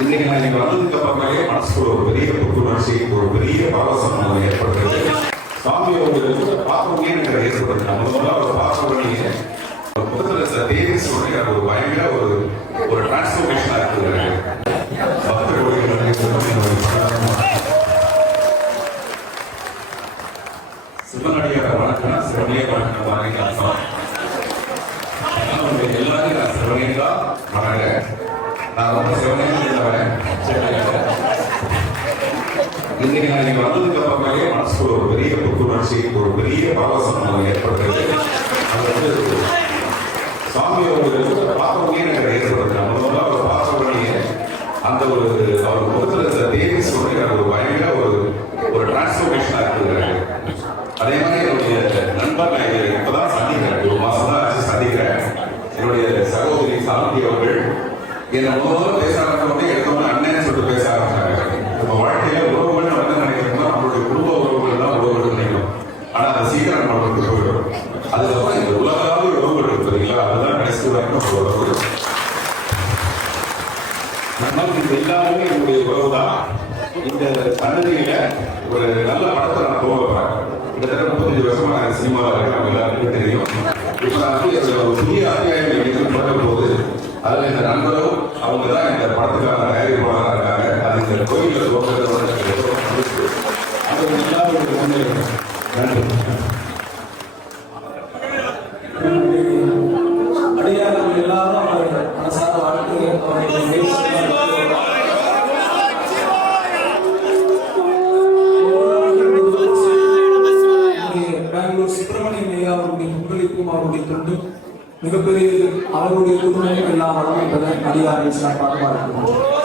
இன்னைக்கு நான் இங்க வந்ததுக்கு அப்புறமே மனசுக்குள்ள ஒரு பெரிய புத்துணர்ச்சி, ஒரு பெரிய பரவசம் ஏற்படுறது. சாமி அவங்களுக்கு பார்க்கவே எனக்கு ஏற்படுது. முதல்ல அவர் பார்க்க வேண்டிய முதல்ல தேவிஸ் ஒரு பயங்கர ஒரு டிரான்ஸ்பர்மேஷனா இருக்குது. சிவனடியார வணக்கம், சிவனே வணக்கம் அர்த்தம். எல்லாரும் நான் சிவனேகா வணங்க. நான் ரொம்ப சிவனேகா இருந்தவன். இன்னைக்கு நான் இங்க வந்ததுக்கு அப்புறமே மனசுக்குள்ள ஒரு பெரிய புத்துணர்ச்சி, ஒரு பெரிய பரவசம் ஏற்படுறது. அது சாமி அவங்களுக்கு பார்க்கவே எனக்கு ஏற்படுது. முதல்ல அவர் பார்க்க வேண்டிய அந்த அவர் முகத்துல தேவிஸ் ஒரு பயங்கர ஒரு டிரான்ஸ்பர்மேஷனா இருக்குது. அதே மாதிரி என்னுடைய நண்பர் நான் இப்பதான் சந்திக்கிறேன், ஒரு மாசம் தான் ஆச்சு சந்திக்கிறேன். என்னுடைய சகோதரி சாந்தி அவர்கள் என்னை முதல்ல பேச ஆரம்பிச்சோடனே எடுத்தோம்னா அண்ணன் சொல்லிட்டு பேச ஆரம்பிச்சாங்க. நம்ம வாழ்க்கையில உறவுகள் வந்து நினைக்கிறோம்னா நம்மளுடைய குடும்ப உறவுகள் தான் உறவுகள் நினைக்கிறோம். ஆனா அது சீக்கிரம் நம்மளுக்கு போயிடும். அதுக்கப்புறம் இந்த உலகாவது உறவுகள் இருக்குதுங்களா, அதுதான் கடைசி வரைக்கும் உறவு. நமக்கு எல்லாருமே என்னுடைய உறவு தான். இந்த சன்னதியில ஒரு நல்ல படத்தை நான் போகிறேன். கிட்டத்தட்ட 35 வருஷமா சினிமாவில் நம்ம எல்லாருக்குமே தெரியும். இப்ப நான் ஒரு புதிய அத்தியாயம் படம் போது அதுல இந்த நண்பரும் அவங்க தான் இந்த படத்துக்கான தயாரிப்பாளராக இருக்காங்க. அது இந்த கோயிலில் அடியார்கள் எல்லாரும் மனசார வாழ்க்கை பெங்களூர் சுப்பிரமணியம் ஐயா அவருடைய பங்களிப்பும் அவருடைய தொண்டும் மிகப்பெரிய அவருடைய குடும்பமும் எல்லாம் வளம் என்பதை அடியார்கள் சிறப்பாக பார்க்கிறோம்.